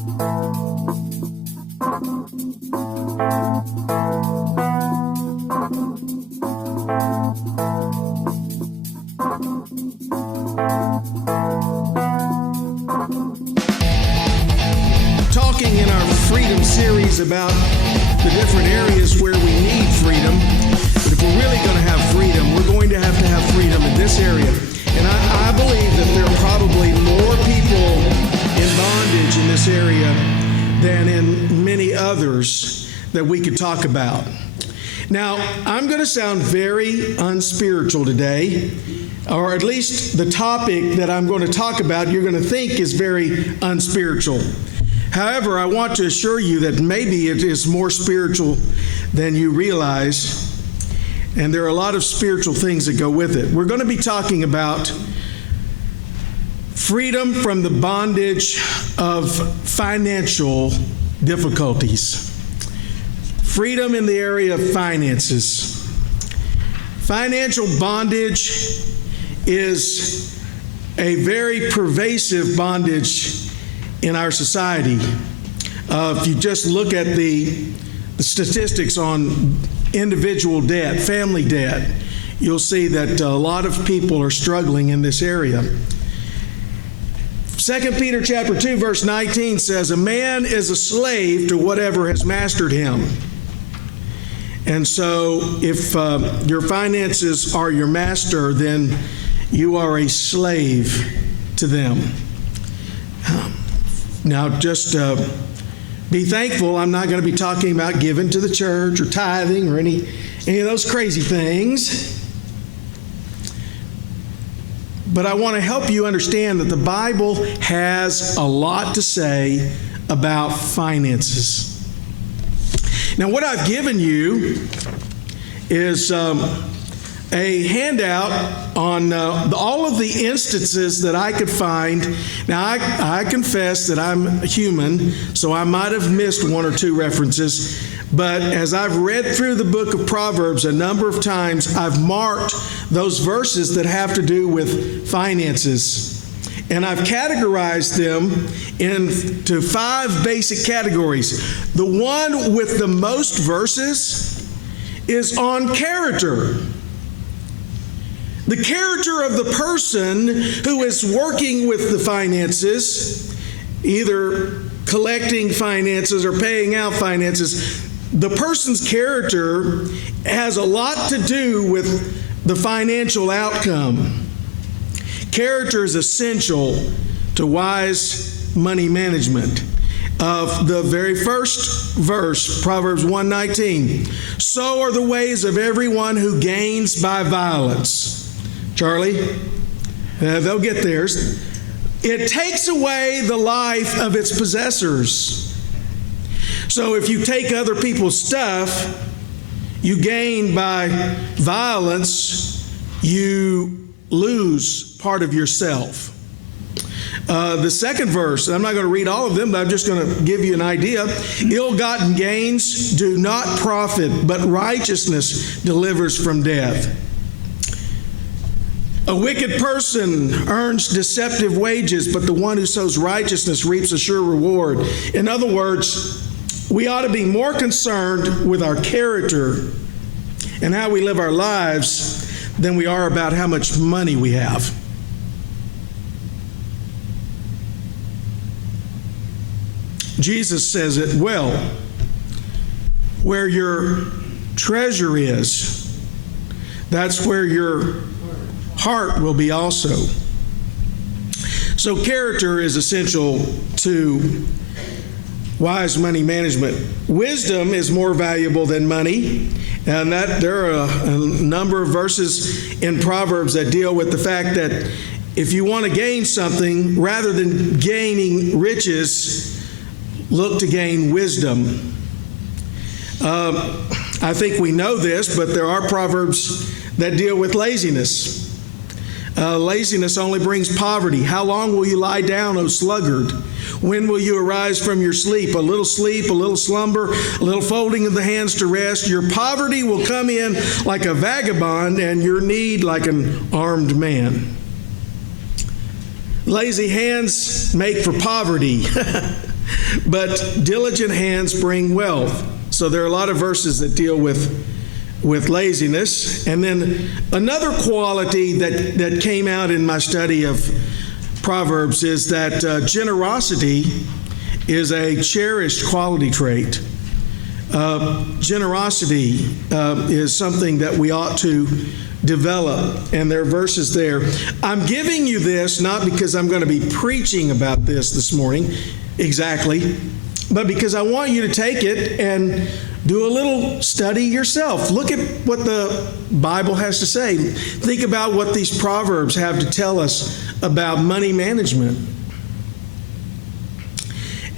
Talking in our freedom series about the different areas where we need freedom. But if we're really going to have freedom, we're going to have freedom in this area. And I believe that there are probably more people in bondage in this area than in many others that we could talk about. Now, I'm going to sound very unspiritual today, or at least the topic that I'm going to talk about you're going to think is very unspiritual. However, I want to assure you that maybe it is more spiritual than you realize, and there are a lot of spiritual things that go with it. We're going to be talking about freedom from the bondage of financial difficulties. Freedom in the area of finances. Financial bondage is a very pervasive bondage in our society. If you just look at the statistics on individual debt, family debt, you'll see that a lot of people are struggling in this area. 2 Peter chapter 2, verse 19 says, "A man is a slave to whatever has mastered him." And so if your finances are your master, then you are a slave to them. Now, just be thankful I'm not going to be talking about giving to the church or tithing or any of those crazy things. But I want to help you understand that the Bible has a lot to say about finances. Now, what I've given you is a handout on all of the instances that I could find. Now, I confess that I'm human, so I might have missed one or two references. But as I've read through the book of Proverbs a number of times, I've marked those verses that have to do with finances. And I've categorized them into 5 basic categories. The one with the most verses is on character. The character of the person who is working with the finances, either collecting finances or paying out finances, the person's character has a lot to do with the financial outcome. Character is essential to wise money management. Of the very first verse, Proverbs 1:19, "So are the ways of everyone who gains by violence." Charlie, they'll get theirs. "It takes away the life of its possessors." So if you take other people's stuff, you gain by violence, you lose part of yourself. The second verse, I'm not going to read all of them, but I'm just going to give you an idea. "Ill-gotten gains do not profit, but righteousness delivers from death." "A wicked person earns deceptive wages, but the one who sows righteousness reaps a sure reward." In other words, we ought to be more concerned with our character and how we live our lives than we are about how much money we have. Jesus says it well. Where your treasure is, that's where your heart will be also. So character is essential to wise money management. Wisdom is more valuable than money, and that there are a number of verses in Proverbs that deal with the fact that if you want to gain something, rather than gaining riches, look to gain wisdom. I think we know this, but there are proverbs that deal with laziness. Laziness only brings poverty. "How long will you lie down, O sluggard? When will you arise from your sleep? A little slumber, a little folding of the hands to rest. Your poverty will come in like a vagabond, and your need like an armed man." Lazy hands make for poverty. but diligent hands bring wealth. So there are a lot of verses that deal with laziness. And then another quality that came out in my study of Proverbs is that generosity is a cherished quality trait. Generosity is something that we ought to develop, and there are verses there. I'm giving you this not because I'm going to be preaching about this morning exactly, but because I want you to take it and do a little study yourself. Look at what the Bible has to say. Think about what these Proverbs have to tell us about money management.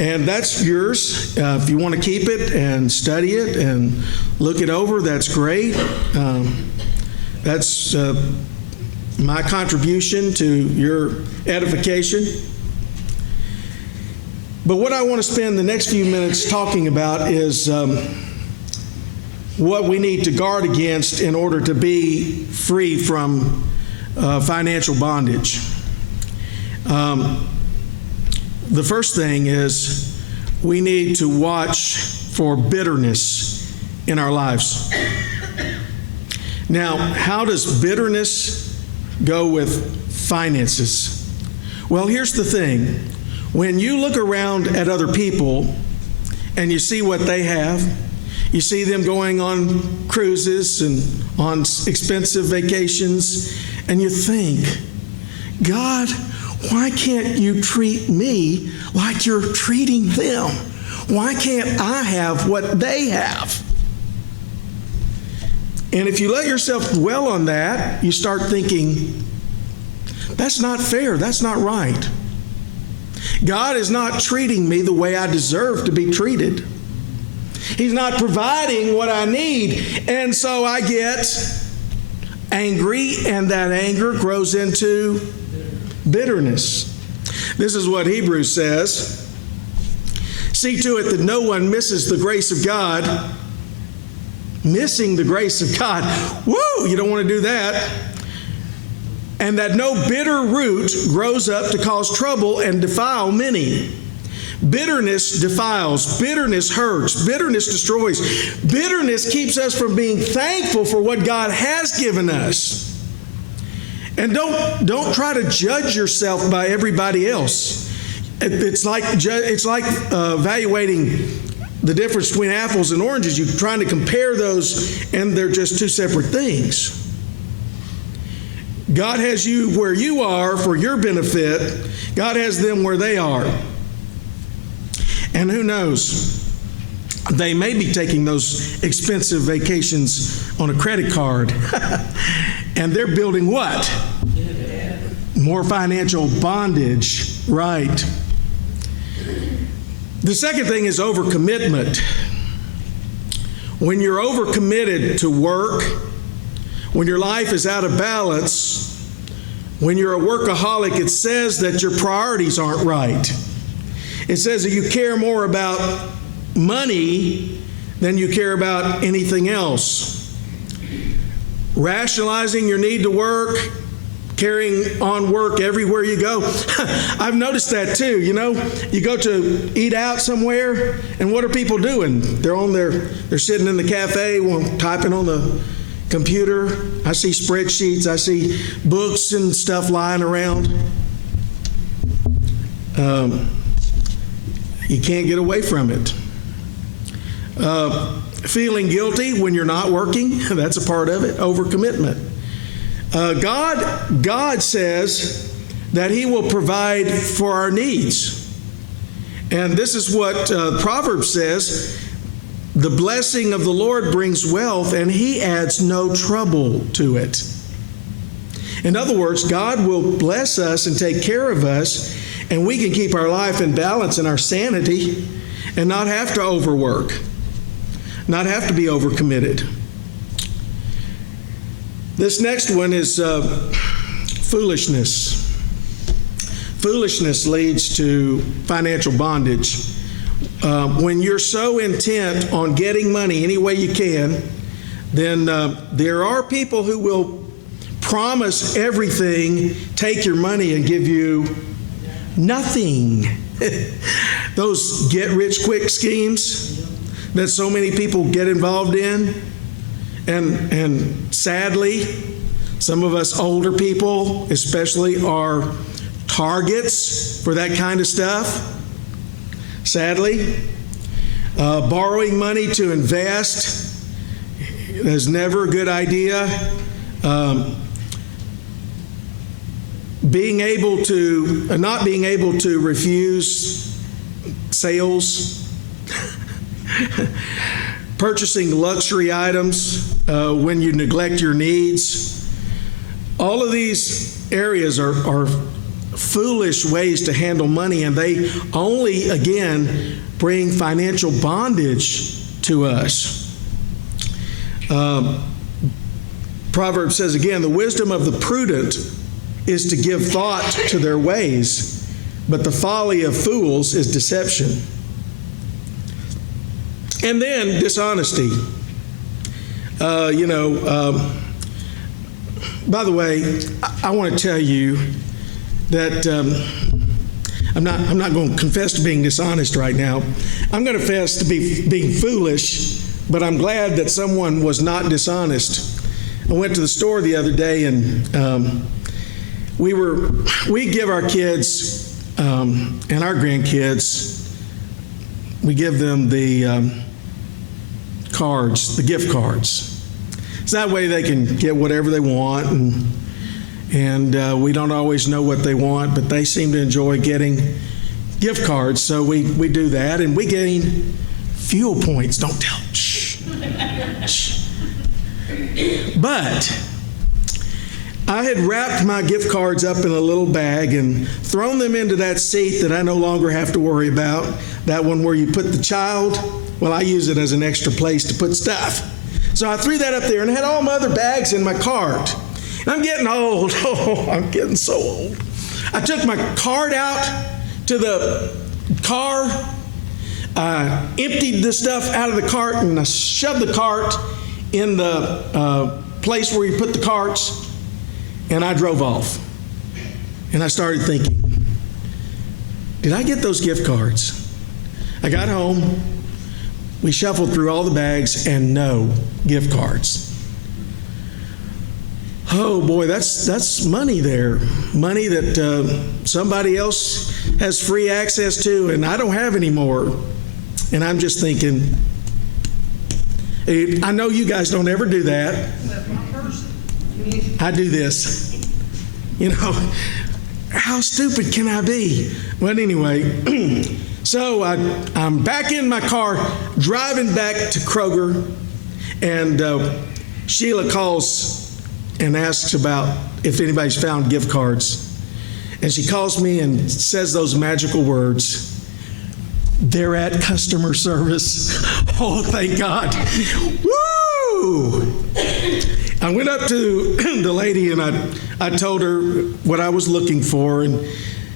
And that's yours. If you want to keep it and study it and look it over, that's great. That's my contribution to your edification. But what I want to spend the next few minutes talking about is what we need to guard against in order to be free from financial bondage. The first thing is we need to watch for bitterness in our lives. Now, how does bitterness go with finances? Well, here's the thing. When you look around at other people and you see what they have, you see them going on cruises and on expensive vacations, and you think, God, why can't you treat me like you're treating them? Why can't I have what they have? And if you let yourself dwell on that, you start thinking, that's not fair, that's not right. God is not treating me the way I deserve to be treated. He's not providing what I need. And so I get angry, and that anger grows into bitterness. This is what Hebrews says. See to it that no one misses the grace of God. Missing the grace of God. Woo! You don't want to do that. And that no bitter root grows up to cause trouble and defile many. Bitterness defiles. Bitterness hurts. Bitterness destroys. Bitterness keeps us from being thankful for what God has given us. And don't try to judge yourself by everybody else. It's like evaluating the difference between apples and oranges. You're trying to compare those, and they're just two separate things. God has you where you are for your benefit. God has them where they are. And who knows? They may be taking those expensive vacations on a credit card. And they're building what? More financial bondage. Right. The second thing is overcommitment. When you're overcommitted to work, when your life is out of balance, when you're a workaholic, it says that your priorities aren't right. It says that you care more about money than you care about anything else. Rationalizing your need to work, carrying on work everywhere you go. I've noticed that too. You know, you go to eat out somewhere, and what are people doing? They're sitting in the cafe, typing on the computer. I see spreadsheets. I see books and stuff lying around. You can't get away from it. Feeling guilty when you're not working, that's a part of it. Overcommitment. God says that He will provide for our needs. And this is what Proverbs says. The blessing of the Lord brings wealth, and He adds no trouble to it. In other words, God will bless us and take care of us, and we can keep our life in balance and our sanity and not have to overwork, not have to be overcommitted. This next one is foolishness. Foolishness leads to financial bondage. When you're so intent on getting money any way you can, then there are people who will promise everything, take your money, and give you nothing. those get-rich-quick schemes that so many people get involved in. And sadly, some of us older people especially are targets for that kind of stuff. Sadly, borrowing money to invest is never a good idea. Not being able to refuse sales, purchasing luxury items when you neglect your needs. All of these areas are foolish ways to handle money, and they only, again, bring financial bondage to us. Proverbs says again, the wisdom of the prudent is to give thought to their ways, but the folly of fools is deception. And then dishonesty. By the way, I want to tell you that I'm not going to confess to being dishonest right now. I'm going to confess to being foolish, but I'm glad that someone was not dishonest. I went to the store the other day, and we give our kids and our grandkids, we give them the cards, the gift cards. So that way they can get whatever they want, and we don't always know what they want, but they seem to enjoy getting gift cards, so we do that, and we gain fuel points. Don't tell. Shh. Shh. But I had wrapped my gift cards up in a little bag and thrown them into that seat that I no longer have to worry about, that one where you put the child. Well, I use it as an extra place to put stuff. So I threw that up there and had all my other bags in my cart. And I'm getting old. Oh, I'm getting so old. I took my cart out to the car, emptied the stuff out of the cart, and I shoved the cart in the place where you put the carts, and I drove off. And I started thinking, did I get those gift cards? I got home, we shuffled through all the bags, and no gift cards. Oh boy, that's money there. Money that somebody else has free access to, and I don't have any more. And I'm just thinking, I know you guys don't ever do that. I do this. How stupid can I be? Well, anyway, so I'm back in my car, driving back to Kroger, and Sheila calls and asks about if anybody's found gift cards. And she calls me and says those magical words, "They're at customer service." Oh, thank God. Woo! I went up to the lady and I told her what I was looking for, and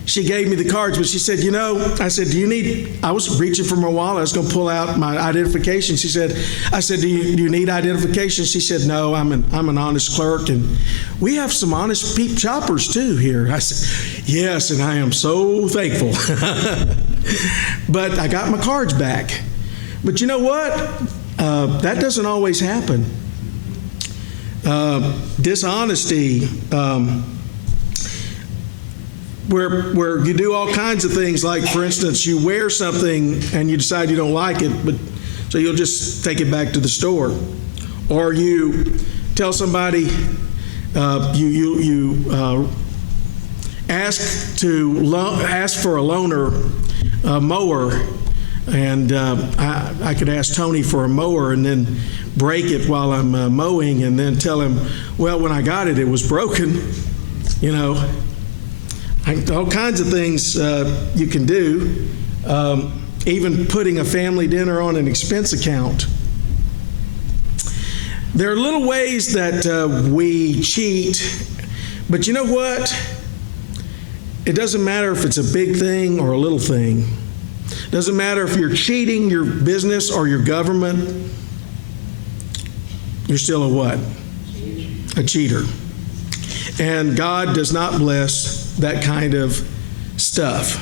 she gave me the cards, but she said, I said, I was reaching for my wallet. I was going to pull out my identification. I said, do you need identification? She said, no, I'm an honest clerk, and we have some honest peep shoppers too here. I said, yes, and I am so thankful. But I got my cards back. But you know what? That doesn't always happen. Dishonesty, where you do all kinds of things, like, for instance, you wear something and you decide you don't like it, so you'll just take it back to the store. Or you tell somebody, you ask for a loaner mower, and I could ask Tony for a mower and then break it while I'm mowing, and then tell him, well, when I got it, it was broken. All kinds of things you can do, even putting a family dinner on an expense account. There are little ways that we cheat, but you know what? It doesn't matter if it's a big thing or a little thing. It doesn't matter if you're cheating your business or your government. You're still a what? A cheater. And God does not bless that kind of stuff.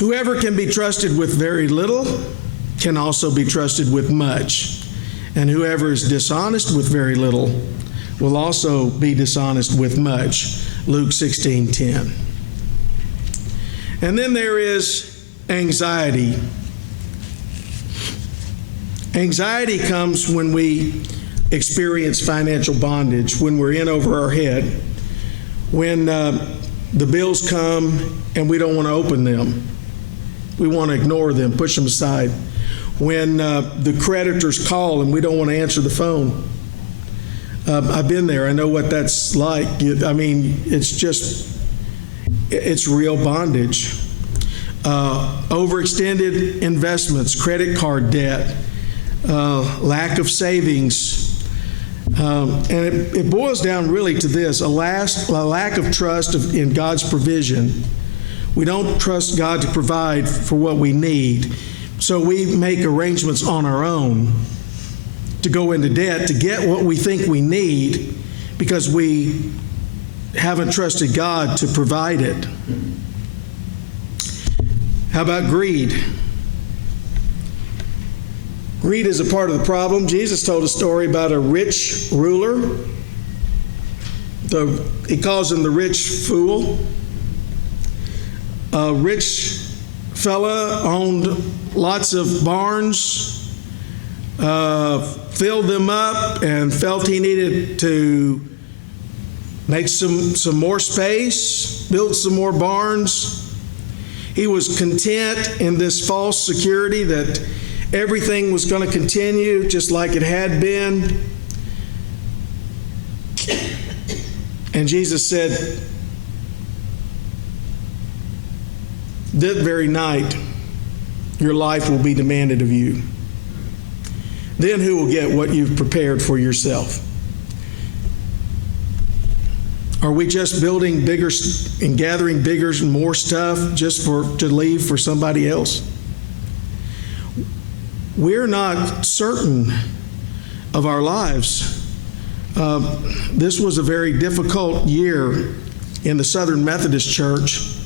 Whoever can be trusted with very little can also be trusted with much. And whoever is dishonest with very little will also be dishonest with much. Luke 16:10. And then there is anxiety. Anxiety comes when we experience financial bondage, when we're in over our head, when the bills come and we don't want to open them. We want to ignore them, push them aside. When the creditors call and we don't want to answer the phone. I've been there. I know what that's like. I mean, it's real bondage. Overextended investments, credit card debt, lack of savings. And it boils down really to this, a lack of trust in God's provision. We don't trust God to provide for what we need. So we make arrangements on our own to go into debt to get what we think we need because we haven't trusted God to provide it. How about greed? Greed is a part of the problem. Jesus told a story about a rich ruler. He calls him the rich fool. A rich fella owned lots of barns, filled them up, and felt he needed to make some more space, build some more barns. He was content in this false security that everything was going to continue just like it had been. And Jesus said, that very night, your life will be demanded of you. Then who will get what you've prepared for yourself? Are we just building bigger and gathering bigger and more stuff just to leave for somebody else? We're not certain of our lives. This was a very difficult year in the Southern Methodist Church.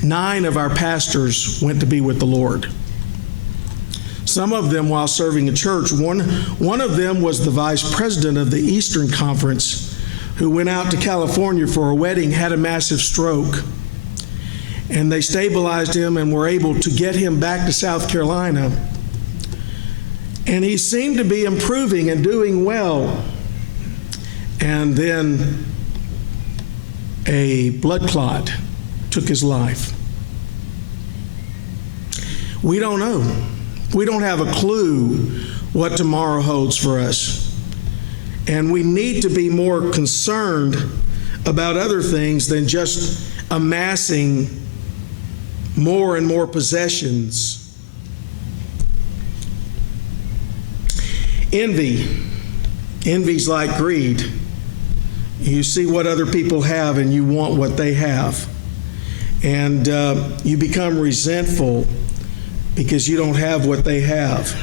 9 of our pastors went to be with the Lord. Some of them while serving the church. One of them was the vice president of the Eastern Conference who went out to California for a wedding, had a massive stroke. And they stabilized him and were able to get him back to South Carolina. And he seemed to be improving and doing well. And then a blood clot took his life. We don't know. We don't have a clue what tomorrow holds for us. And we need to be more concerned about other things than just amassing more and more possessions. Envy. Envy's like greed. You see what other people have and you want what they have. And you become resentful because you don't have what they have.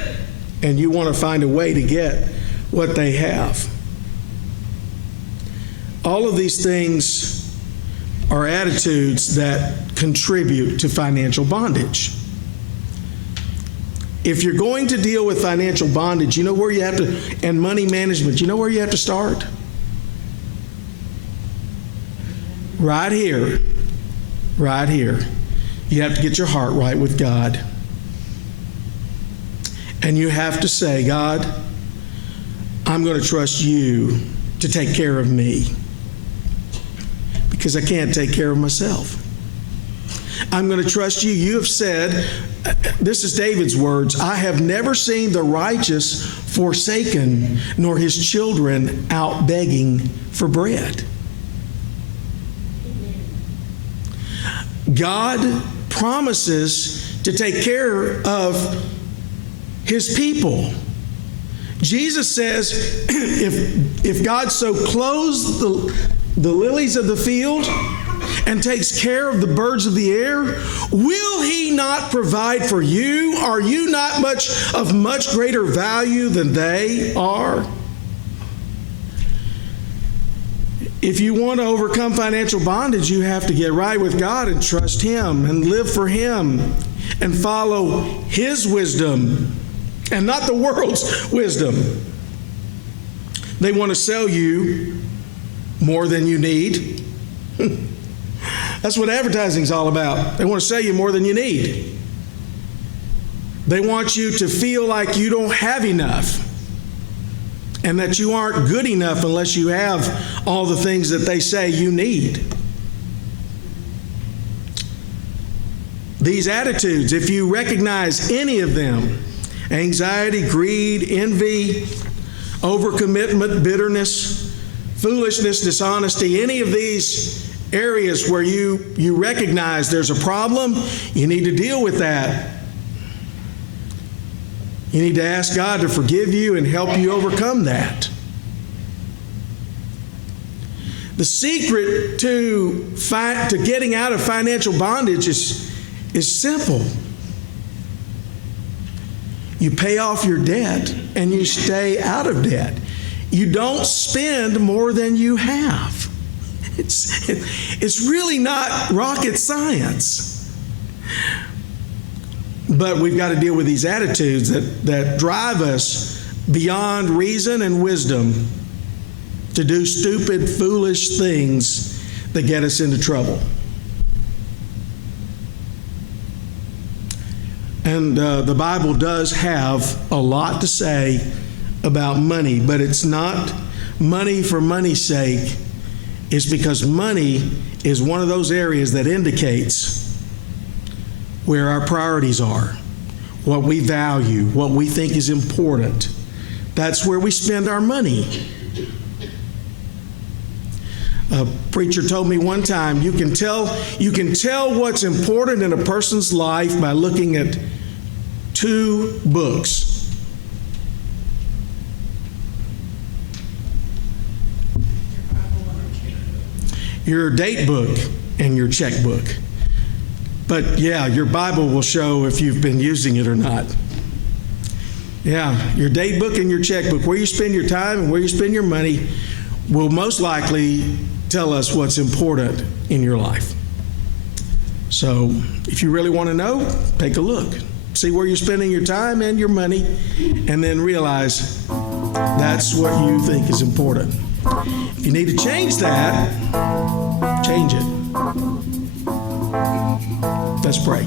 And you want to find a way to get what they have. All of these things are attitudes that contribute to financial bondage. If you're going to deal with financial bondage, you know where you have to, and money management, you know where you have to start? Right here. Right here. You have to get your heart right with God. And you have to say, God, I'm going to trust you to take care of me because I can't take care of myself. I'm going to trust you. You have said, this is David's words, I have never seen the righteous forsaken, nor his children out begging for bread. God promises to take care of his people. Jesus says, if God so clothes the lilies of the field and takes care of the birds of the air, will he not provide for you? Are you not of much greater value than they are? if you want to overcome financial bondage, you have to get right with God and trust Him and live for Him and follow His wisdom and not the world's wisdom. They want to sell you more than you need. That's what advertising is all about. They want to sell you more than you need. They want you to feel like you don't have enough and that you aren't good enough unless you have all the things that they say you need. These attitudes, if you recognize any of them, anxiety, greed, envy, overcommitment, bitterness, foolishness, dishonesty, any of these areas where you recognize there's a problem, you need to deal with that. You need to ask God to forgive you and help you overcome that. The secret to getting out of financial bondage is simple. You pay off your debt and you stay out of debt. You don't spend more than you have. It's really not rocket science. But we've got to deal with these attitudes that drive us beyond reason and wisdom to do stupid, foolish things that get us into trouble. And the Bible does have a lot to say about money, but it's not money for money's sake. It's because money is one of those areas that indicates where our priorities are, what we value, what we think is important. That's where we spend our money. A preacher told me one time, you can tell what's important in a person's life by looking at 2 books. Your date book and your checkbook. But yeah, your Bible will show if you've been using it or not. Yeah, your date book and your checkbook, where you spend your time and where you spend your money, will most likely tell us what's important in your life. So if you really want to know, take a look. See where you're spending your time and your money, and then realize that's what you think is important. If you need to change that, change it. Let's pray.